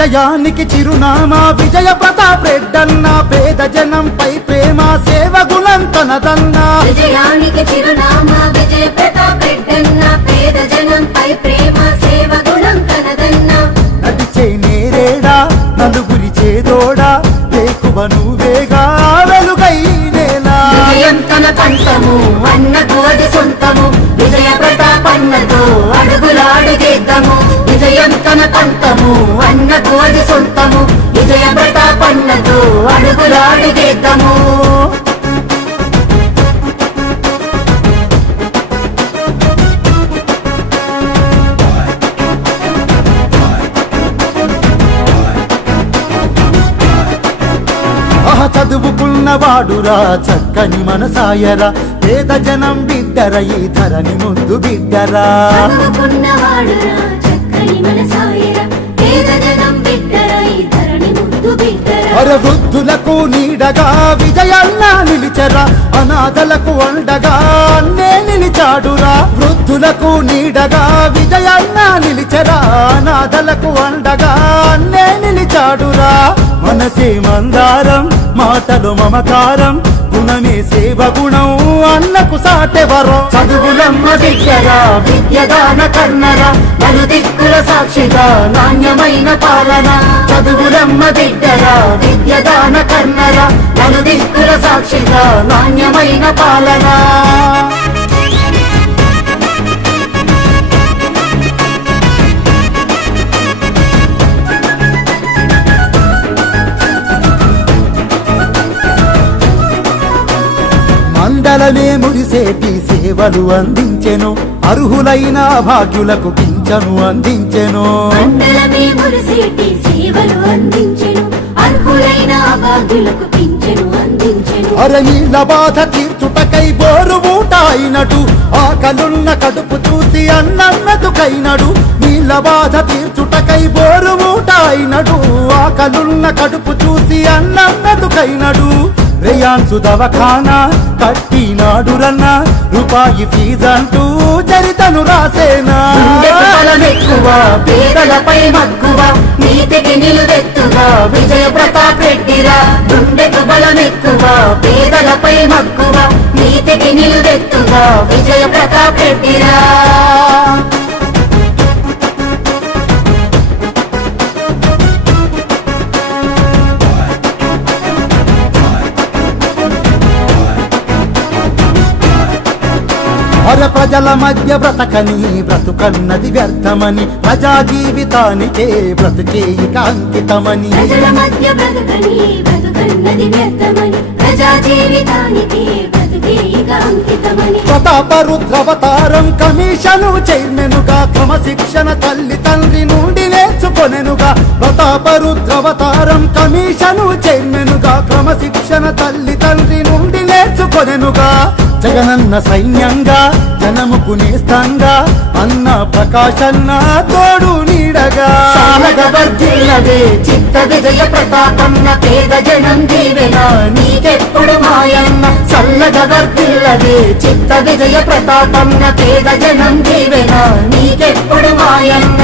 విజయానికి చిరునామా. విజయ ప్రతాప్ రెడ్డన్న పేద జనంపై ప్రేమ సేవ గుణం తనదన్నా. విజయానికి చిరునామా విజయ ప్రతాప్ రెడ్డన్న పేద జనంపై ప్రేమ సేవ గుణం కనదన్న నడిచే నేరేడా నలుగురి చేదోడా వేకువ నువ్వేగా వెలుగై నేలా. విజయం తన పంతము అన్నకు అది సొంతము విజయ ప్రతాప్ అన్నతో అడుగులాడుగేద్దాము విజయం తన పంతము అన్నకు అది సొంతము విజయ ప్రతాప్ అన్నతో అడుగులాడుగేద్దాము చదువుకున్నవాడురా చక్కని మనసాయరా పేద జనం బిడ్డర ఈ ధరని ముందు బిడ్డరా. చదువుకున్నవాడురా వృద్ధులకు నీడగా విజయన్న నిలిచరా అనాథలకు అండగా అన్నే నిలిచాడురా. వృద్ధులకు నీడగా విజయన్న నిలిచరా అనాథలకు అండగా అన్నే నిలిచాడురా. మనసే మందారం మాటలు మమకారం గుణమే సేవ గుణం అన్నకు సాటెవరో? చదువులమ్మ దిగ్గరా విద్యదాన కన్నరా నలు దిక్కుల సాక్షిగా నాణ్యమైన పాలన. చదువులమ్మ దిగ్గరా విద్యదాన కన్నరా నలు దిక్కుల సాక్షిగా నాణ్యమైన పాలన. మండలమే మురిసేటి సేవలు అందించెను. అర్హులైన భాగ్యులకు పింఛను అందించెను. అరనీళ్ళ బాధ తీర్చుటకై బోరు ఊట అయినటు ఆకలున్న కడుపు చూసి అన్నన్నతుకైనడు నీళ్ళ బాధ తీర్చుటకై బోరు అయినడు ఆకలున్న కడుపు చూసి అన్నన్నతుకైనడు రేయాన్సు దవఖానా కట్టినాడురన్న రూపాయి ఫీజంటూ చరితను రాసేనా? ఎక్కువ పేదలపై మక్కువ నీతికి నిలువెత్తుగా విజయ ప్రతాప్ రెడ్డిరా గుండెకు బలం ఎక్కువ పేదలపై మక్కువ నీతికి నిలువెత్తుగా విజయ ప్రతాప్ రెడ్డిరా. అర ప్రజల మధ్య బ్రతకని బ్రతుకన్నది వ్యర్థమని ప్రజా జీవితానికే బ్రతుకే ఇక అంకితమని. ప్రజల మధ్య బ్రతుకని బ్రతుకన్నది వ్యర్థమని ప్రజా జీవితానికి బ్రతుకే ఇక అంకితమని. ప్రతాప రుద్రవతారం కమిషను చైర్మనుగా క్రమశిక్షణ తల్లి తండ్రి నుండి నేర్చుకొనెనుగా. ప్రతాప రుద్రవతారం కమిషను చైర్మనుగా క్రమశిక్షణ తల్లి తండ్రి నుండి నేర్చుకొనెనుగా. జగనన్న సైన్యంగా జనముకు నేస్తంగా అన్న ప్రకాశన్న తోడు నీడగా. సాలగ వర్ధిల్లవే చిత్త విజయ ప్రతాపన్న పేద జనం దీవెన నీకెప్పుడు మాయన్న చల్లగ వర్ధిల్లవే చిత్త విజయ ప్రతాపన్న పేద జనం దీవెన నీకెప్పుడు మాయన్న.